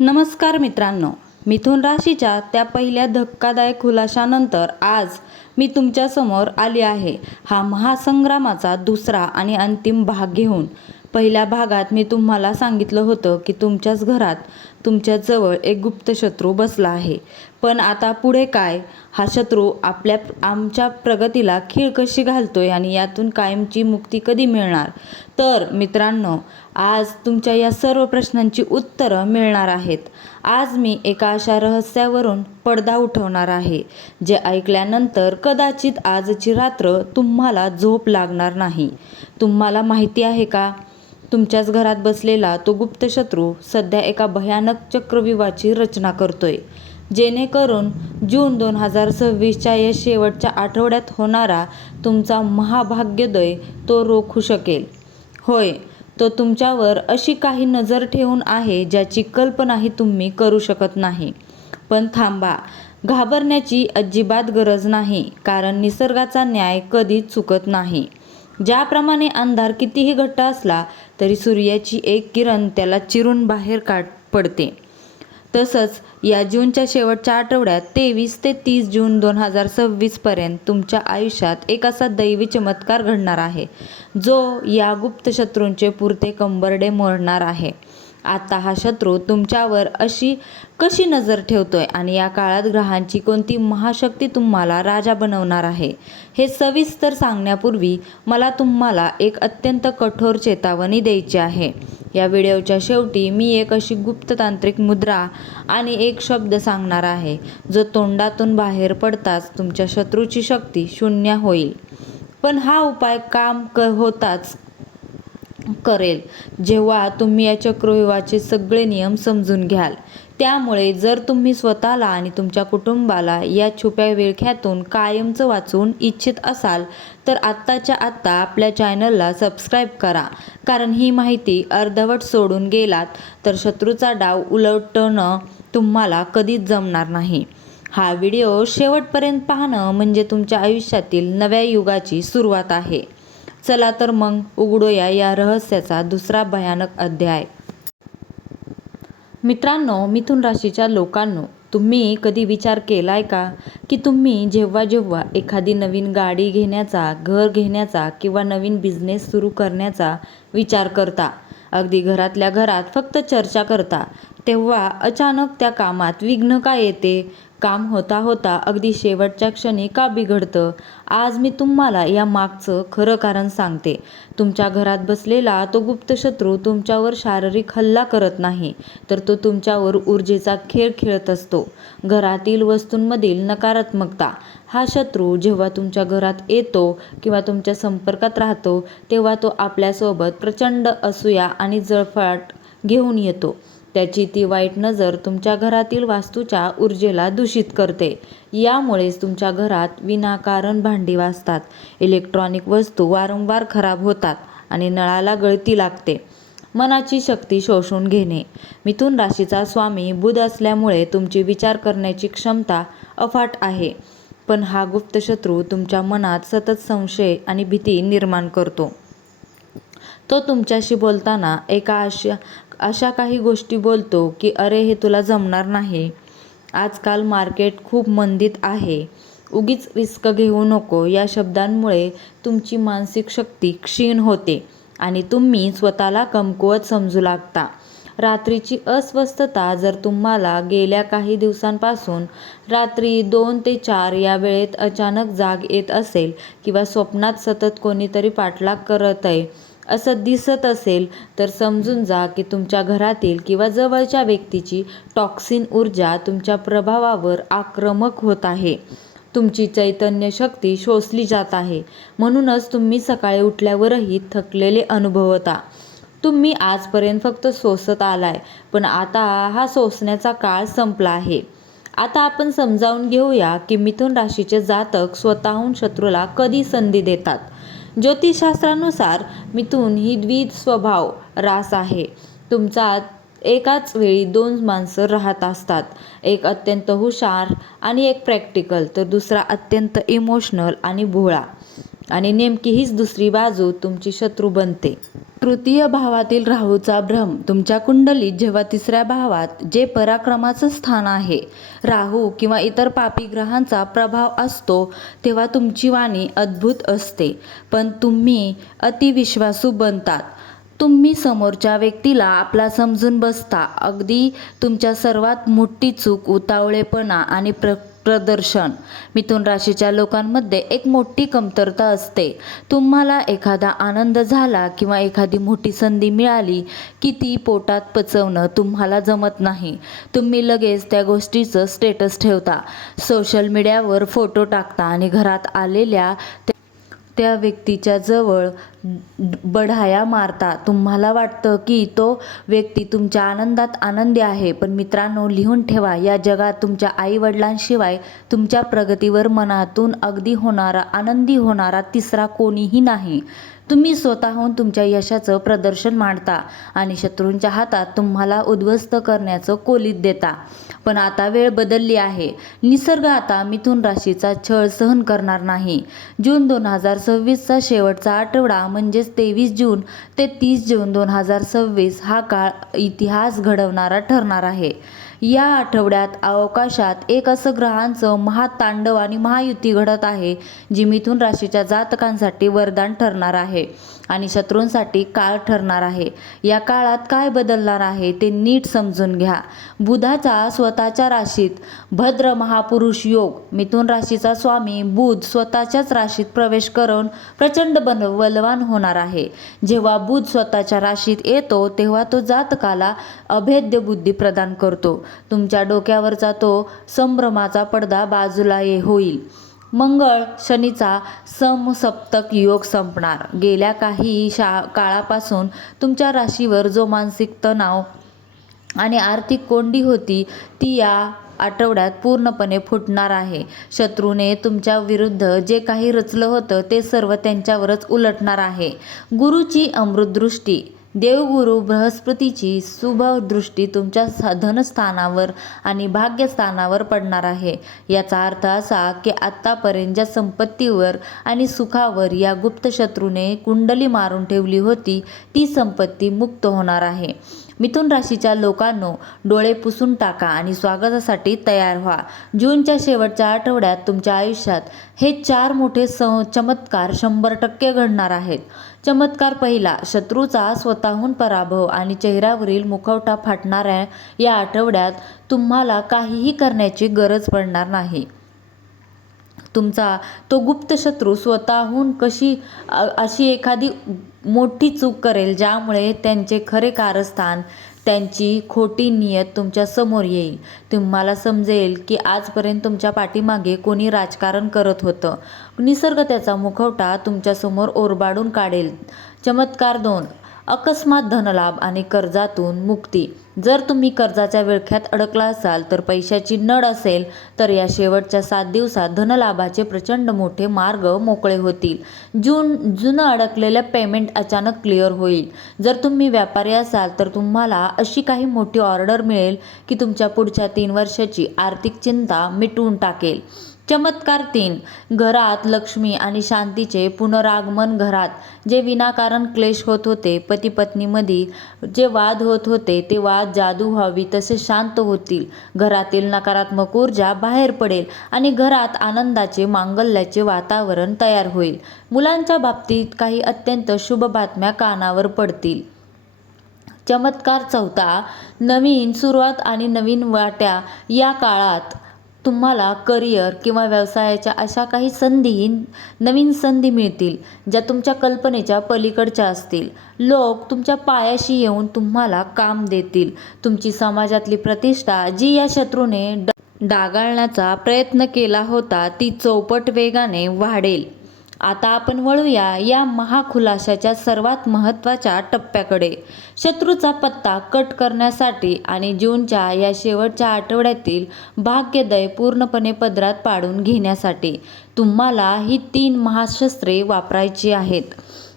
नमस्कार मित्रांनो, मिथुन राशीच्या त्या पहिल्या धक्कादायक खुलाशानंतर आज मी तुमच्यासमोर आली आहे. हा महासंग्रामाचा दुसरा आणि अंतिम भाग घेऊन. पहिल्या भागात मी तुम्हाला सांगितलं होतं की तुमच्याच घरात तुमच्याजवळ एक गुप्त शत्रू बसला आहे. पण आता पुढे काय? हा शत्रू आमच्या प्रगतीला खीळ कशी घालतोय आणि यातून कायमची मुक्ती कधी मिळणार? तर मित्रांनो, आज तुमच्या या सर्व प्रश्नांची उत्तरं मिळणार आहेत. आज मी एका अशा रहस्यावरून पडदा उठवणार आहे, जे ऐकल्यानंतर कदाचित आजची रात्र तुम्हाला झोप लागणार नाही. तुम्हाला माहिती आहे का? तुमच्याच घरात बसलेला तो गुप्त शत्रू सध्या एका भयानक चक्रव्यूहाची रचना करतोय, जेणेकरून जून 2026च्या या शेवटच्या आठवड्यात होणारा तुमचा महाभाग्योदय तो रोखू शकेल. होय, तो तुमच्यावर अशी काही नजर ठेवून आहे ज्याची कल्पनाही तुम्ही करू शकत नाही. पण थांबा, घाबरण्याची अजिबात गरज नाही, कारण निसर्गाचा न्याय कधीच चुकत नाही. ज्याप्रमाणे अंधार कितीही घट्ट असला तरी सूर्याची एक किरण त्याला चिरून बाहेर पडते, तसंच या जूनच्या शेवटच्या आठवड्यात 23 ते 30 जून 2026 पर्यंत तुमच्या आयुष्यात एक असा दैवी चमत्कार घडणार आहे, जो या गुप्त शत्रूंचे पुरते कंबरडे मोडणार आहे. आता हा शत्रू तुमच्यावर अशी कशी नजर ठेवतोय आणि या काळात ग्रहांची कोणती महाशक्ती तुम्हाला राजा बनवणार आहे, हे सविस्तर सांगण्यापूर्वी मला तुम्हाला एक अत्यंत कठोर चेतावणी द्यायची आहे. या व्हिडिओच्या शेवटी मी एक अशी गुप्त तांत्रिक मुद्रा आणि एक शब्द सांगणार आहे, जो तोंडातून बाहेर पडताच तुमच्या शत्रूची शक्ती शून्य होईल. पण हा उपाय काम होताच करेल जेव्हा तुम्ही या चक्रव्यूहाचे सगळे नियम समजून घ्याल. त्यामुळे जर तुम्ही स्वतःला आणि तुमच्या कुटुंबाला या छुप्या विळख्यातून कायमचं वाचवून इच्छित असाल तर आत्ताच्या आत्ता आपल्या चॅनलला सबस्क्राईब करा, कारण ही माहिती अर्धवट सोडून गेलात तर शत्रूचा डाव उलटणं तुम्हाला कधीच जमणार नाही. हा व्हिडिओ शेवटपर्यंत पाहणं म्हणजे तुमच्या आयुष्यातील नव्या युगाची सुरुवात आहे. चला तर मग उघडूया या रहस्याचा दुसरा भयानक अध्याय. मित्रांनो, मिथुन राशीच्या लोकांनो, तुम्ही कधी विचार केलाय का की तुम्ही जेव्हा जेव्हा एखादी नवीन गाडी घेण्याचा, घर घेण्याचा किंवा नवीन बिझनेस सुरू करण्याचा विचार करता, अगदी घरातल्या घरात फक्त चर्चा करता, तेव्हा अचानक त्या कामात विघ्न का येते? काम होता होता अगदी शेवटच्या क्षणी का बिघडतं? आज मी तुम्हाला या मागचं खरं कारण सांगते. तुमच्या घरात बसलेला तो गुप्त शत्रू तुमच्यावर शारीरिक हल्ला करत नाही, तर तो तुमच्यावर ऊर्जेचा खेळ खेळत असतो. घरातील वस्तूंमधील नकारात्मकता. हा शत्रू जेव्हा तुमच्या घरात येतो किंवा तुमच्या संपर्कात राहतो, तेव्हा तो आपल्यासोबत प्रचंड असूया आणि जळफळाट घेऊन येतो. त्याची ती वाईट नजर तुमच्या घरातील वास्तूच्या ऊर्जेला दूषित करते. यामुळेच तुमच्या घरात विनाकारण भांडी वाजतात, इलेक्ट्रॉनिक वस्तू वारंवार खराब होतात आणि नळाला गळती लागते. मनाची शक्ती शोषून घेणे. मिथुन राशीचा स्वामी बुध असल्यामुळे तुमची विचार करण्याची क्षमता अफाट आहे, पण हा गुप्त शत्रू तुमच्या मनात सतत संशय आणि भीती निर्माण करतो. तो तुमच्याशी बोलताना अशा काही गोष्टी बोलतो की अरे, हे तुला जमणार नाही, आजकाल मार्केट खूप मंदीत आहे, उगीच रिस्क घेऊ नको. या शब्दांमुळे तुमची मानसिक शक्ती क्षीण होते आणि तुम्ही स्वतःला कमकुवत समजू लागता. रात्रीची अस्वस्थता. जर तुम्हाला गेल्या काही दिवसांपासून रात्री 2 ते 4 या वेळेत अचानक जाग येत असेल किंवा स्वप्नात सतत कोणीतरी पाठलाग करतंय असं दिसत असेल, तर समजून जा की तुमच्या घरातील किंवा जवळच्या व्यक्तीची टॉक्सिन ऊर्जा तुमच्या प्रभावावर आक्रमक होत आहे. तुमची चैतन्य शक्ती शोषली जात आहे. म्हणूनच तुम्ही सकाळी उठल्यावरही थकलेले अनुभवता. तुम्ही आजपर्यंत फक्त सोसत आलाय, पण आता हा सोसण्याचा काळ संपला आहे. आता आपण समजावून घेऊया की मिथुन राशीचे जातक स्वतःहून शत्रूला कधी संधी देतात. ज्योतिषशास्त्रानुसार मिथुन ही द्विस्वभाव रास आहे. तुमचा एकाच वेळी 2 माणसं राहत असतात. एक अत्यंत हुशार आणि एक प्रॅक्टिकल, तर दुसरा अत्यंत इमोशनल आणि भोळा. आणि नेमकी हीच दुसरी बाजू तुमची शत्रू बनते. तृतीय भावातील राहूचा भ्रम. तुमच्या कुंडलीत जेव्हा तिसऱ्या भावात जे पराक्रमाचं स्थान आहे, राहू किंवा इतर पापी ग्रहांचा प्रभाव असतो, तेव्हा तुमची वाणी अद्भुत असते, पण तुम्ही अतिविश्वासू बनतात. तुम्ही समोरच्या व्यक्तीला आपला समजून बसता. अगदी तुमच्या सर्वात मोठी चूक उतावळेपणा आणि प्रदर्शन. मिथुन राशीच्या लोकांमध्ये एक मोठी कमतरता असते. तुम्हाला एखादा आनंद झाला किंवा एखादी मोठी संधी मिळाली की ती पोटात पचवणं तुम्हाला जमत नाही. तुम्ही लगेच त्या गोष्टीचं स्टेटस ठेवता, सोशल मीडियावर फोटो टाकता आणि घरात आलेल्या त्या व्यक्तीच्या जवळ बढाया मारता. तुम्हाला वाटतं की तो व्यक्ती तुमच्या आनंदात आनंदी आहे, पण मित्रांनो, लिहून ठेवा, या जगात तुमच्या आईवडिलांशिवाय तुमच्या प्रगतीवर मनातून अगदी आनंदी होणारा तिसरा कोणीही नाही. तुम्ही स्वतःहून तुमच्या यशाचं प्रदर्शन मांडता आणि शत्रूंच्या हातात तुम्हाला उद्ध्वस्त करण्याचं कोलीत देता. पण आता वेळ बदलली आहे. निसर्ग आता मिथुन राशीचा छळ सहन करणार नाही. जून 2026चा शेवटचा आठवडा म्हणजेच 23 जून ते 30 जून 2026 हा काळ इतिहास घडवणारा ठरणार आहे. या आठवड्यात अवकाशात एक असं ग्रहांचं महातांडव आणि महायुती घडत आहे जी मिथुन राशीच्या जातकांसाठी वरदान ठरणार आहे आणि शत्रूंसाठी काळ ठरणार आहे. या काळात काय बदलणार आहे ते नीट समजून घ्या. बुधाचा स्वतःच्या राशीत भद्र महापुरुष योग. मिथुन राशीचा स्वामी बुध स्वतःच्याच राशीत प्रवेश करून प्रचंड बलवान होणार आहे. जेव्हा बुध स्वतःच्या राशीत येतो तेव्हा तो जातकाला अभेद्य बुद्धी प्रदान करतो. तुमच्या डोक्यावरचा तो संभ्रमाचा पडदा बाजूला होईल. मंगळ शनीचा समसप्तक योग संपणार. गेल्या काही काळापासून तुमच्या राशीवर जो मानसिक तणाव आणि आर्थिक कोंडी होती ती या आठवड्यात पूर्णपणे फुटणार आहे. शत्रूने तुमच्या विरुद्ध जे काही रचलं होतं ते सर्व त्यांच्यावरच उलटणार आहे. गुरुची अमृतदृष्टी. देवगुरु बृहस्पतीची शुभ दृष्टी तुमच्या धनस्थानावर आणि भाग्यस्थानावर पडणार आहे. याचा अर्थ असा की आत्तापर्यंत ज्या संपत्तीवर आणि सुखावर या गुप्त शत्रूने कुंडली मारून ठेवली होती ती संपत्ती मुक्त होणार आहे. मिथुन राशीच्या लोकांनो, डोळे पुसून टाका आणि स्वागतासाठी तयार व्हा. जूनच्या शेवटच्या आठवड्यात तुमच्या आयुष्यात हे 4 मोठे चमत्कार 100% घडणार आहेत. चमत्कार पहिला, शत्रूचा स्वतःहून पराभव आणि चेहऱ्यावरील मुखवटा फाटणाऱ्या या आठवड्यात तुम्हाला काहीही करण्याची गरज पडणार नाही. तुमचा तो गुप्त शत्रू स्वतःहून अशी एखादी मोठी चूक करेल ज्यामुळे त्यांचे खरे कारस्थान, त्यांची खोटी नियत तुमच्या समोर येईल. तुम्हाला समजेल की आजपर्यंत तुमच्या पाठीमागे कोणी राजकारण करत होतं. निसर्ग त्याचा मुखवटा तुमच्यासमोर ओरबाडून काढेल. चमत्कार 2, अकस्मात धनलाभ आणि कर्जातून मुक्ती. जर तुम्ही कर्जाच्या विळख्यात अडकला असाल तर पैशाची नड असेल तर या शेवटच्या 7 दिवसात धनलाभाचे प्रचंड मोठे मार्ग मोकळे होतील. जुनं अडकलेलं पेमेंट अचानक क्लिअर होईल. जर तुम्ही व्यापारी असाल तर तुम्हाला अशी काही मोठी ऑर्डर मिळेल की तुमच्या पुढच्या 3 वर्षाची आर्थिक चिंता मिटवून टाकेल. चमत्कार 3, घरात लक्ष्मी आणि शांतीचे पुनरागमन. घरात जे विनाकारण क्लेश होत होते, पती पत्नीमध्ये जे वाद होत होते ते वाद जादू व्हावी तसे शांत होतील. घरातील नकारात्मक ऊर्जा बाहेर पडेल आणि घरात आनंदाचे, मांगल्याचे वातावरण तयार होईल. मुलांच्या बाबतीत काही अत्यंत शुभ बातम्या कानावर पडतील. चमत्कार 4, नवीन सुरुवात आणि नवीन वाट्या. या काळात तुम्हाला करिअर किंवा व्यवसायाच्या अशा काही नवीन संधी मिळतील ज्या तुमच्या कल्पनेच्या पलीकडच्या असतील. लोक तुमच्या पायाशी येऊन तुम्हाला काम देतील. तुमची समाजातली प्रतिष्ठा जी या शत्रूने डागाळण्याचा प्रयत्न केला होता ती चौपट वेगाने वाढेल. आता आपण वळूया या महाखुलाशाच्या सर्वात महत्त्वाच्या टप्प्याकडे. शत्रूचा पत्ता कट करण्यासाठी आणि जूनच्या या शेवटच्या आठवड्यातील भाग्योदय पूर्णपणे पदरात पाडून घेण्यासाठी तुम्हाला ही 3 महाशस्त्रे वापरायची आहेत.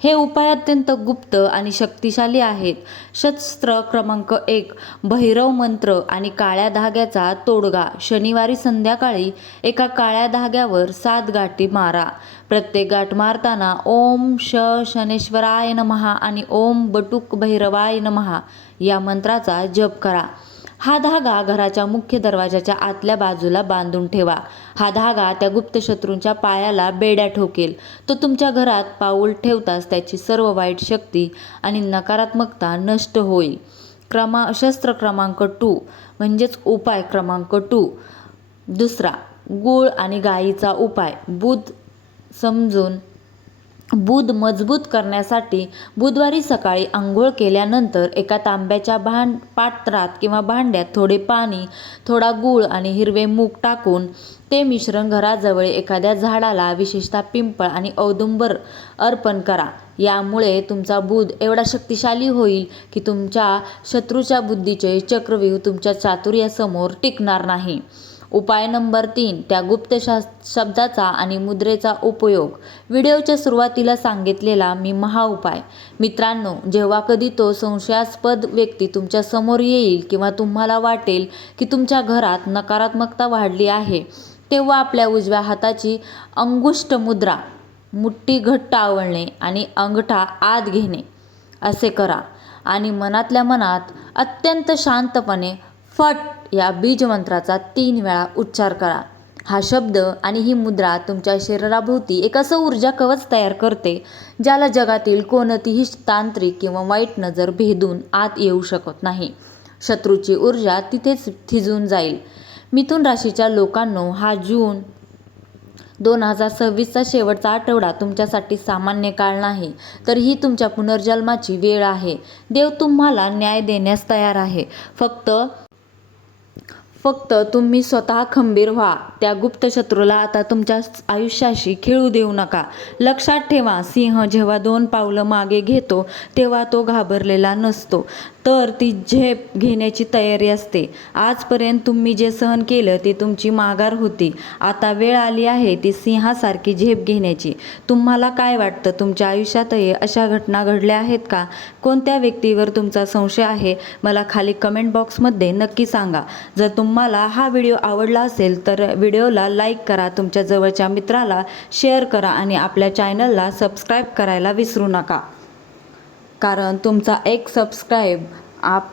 हे उपाय अत्यंत गुप्त आणि शक्तिशाली आहेत. शस्त्र क्रमांक 1, भैरव मंत्र आणि काळ्या धाग्याचा तोडगा. शनिवारी संध्याकाळी एका काळ्या धाग्यावर 7 गाठी मारा. प्रत्येक गाठ मारताना ओम शनेश्वराय नमः आणि ओम बटुक भैरवाय नमः या मंत्राचा जप करा. हा धागा घराच्या मुख्य दरवाजाच्या आतल्या बाजूला बांधून ठेवा. हा धागा त्या गुप्त शत्रूंच्या पायाला बेड्या ठोकेल. तो तुमच्या घरात पाऊल ठेवताच त्याची सर्व वाईट शक्ती आणि नकारात्मकता नष्ट होईल. शस्त्र क्रमांक 2 म्हणजेच उपाय क्रमांक 2. दुसरा, गूळ आणि गायीचा उपाय. बुध मजबूत करण्यासाठी बुधवारी सकाळी आंघोळ केल्यानंतर एका तांब्याच्या पात्रात किंवा भांड्यात थोडे पाणी, थोडा गूळ आणि हिरवे मूग टाकून ते मिश्रण घराजवळ एखाद्या झाडाला, विशेषतः पिंपळ आणि औदुंबर, अर्पण करा. यामुळे तुमचा बुध एवढा शक्तिशाली होईल की तुमच्या शत्रूच्या बुद्धीचे चक्रव्यूह तुमच्या चातुर्यासमोर टिकणार नाही. उपाय नंबर 3, त्या गुप्त शब्दाचा आणि मुद्रेचा उपयोग. व्हिडिओच्या सुरुवातीला सांगितलेला मी महाउपाय. मित्रांनो, जेव्हा कधी तो संशयास्पद व्यक्ती तुमच्या समोर येईल किंवा तुम्हाला वाटेल की तुमच्या घरात नकारात्मकता वाढली आहे, तेव्हा आपल्या उजव्या हाताची अंगुष्ठ मुद्रा मुठ्ठी घट्ट आवळणे आणि अंगठा आत घेणे असे करा आणि मनातल्या मनात अत्यंत शांतपणे फट या बीजमंत्राचा 3 वेळा उच्चार करा. हा शब्द आणि ही मुद्रा तुमच्या शरीराभोवती एक असं ऊर्जा कवच तयार करते ज्याला जगातील कोणतीही तांत्रिक किंवा वाईट नजर भेदून आत येऊ शकत नाही. शत्रूची ऊर्जा तिथेच थिजून जाईल. मिथुन राशीच्या लोकांनो, हा जून 2026चा शेवटचा आठवडा तुमच्यासाठी सामान्य काळ नाही, तर ही तुमच्या पुनर्जन्माची वेळ आहे. देव तुम्हाला न्याय देण्यास तयार आहे. फक्त तुम्ही स्वतः खंबीर व्हा. त्या गुप्त शत्रूला आता तुमच्या आयुष्याशी खेळू देऊ नका. लक्षात ठेवा, सिंह जेव्हा 2 पावलं मागे घेतो तेव्हा तो घाबरलेला नसतो, तर ती झेप घेण्याची तयारी असते. आजपर्यंत तुम्ही जे सहन केलं ती तुमची माघार होती. आता वेळ आली आहे ती सिंहासारखी झेप घेण्याची. तुम्हाला काय वाटतं, तुमच्या आयुष्यातही अशा घटना घडल्या आहेत का? कोणत्या व्यक्तीवर तुमचा संशय आहे? मला खाली कमेंट बॉक्समध्ये नक्की सांगा. जर तुम्हाला हा व्हिडिओ आवडला असेल तर व्हिडिओला लाईक करा, तुमच्या जवळच्या मित्राला शेअर करा आणि आपल्या चॅनलला सबस्क्राईब करायला विसरू नका. कारण तुमचा एक सबस्क्राईब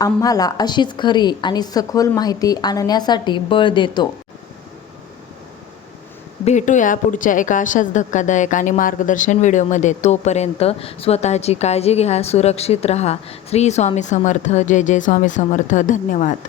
आम्हाला अशीच खरी आणि सखोल माहिती आणण्यासाठी बळ देतो. भेटूया पुढच्या एका अशाच धक्कादायक आणि मार्गदर्शन व्हिडिओमध्ये. तोपर्यंत स्वतःची काळजी घ्या, सुरक्षित राहा. श्री स्वामी समर्थ. जय जय स्वामी समर्थ. धन्यवाद.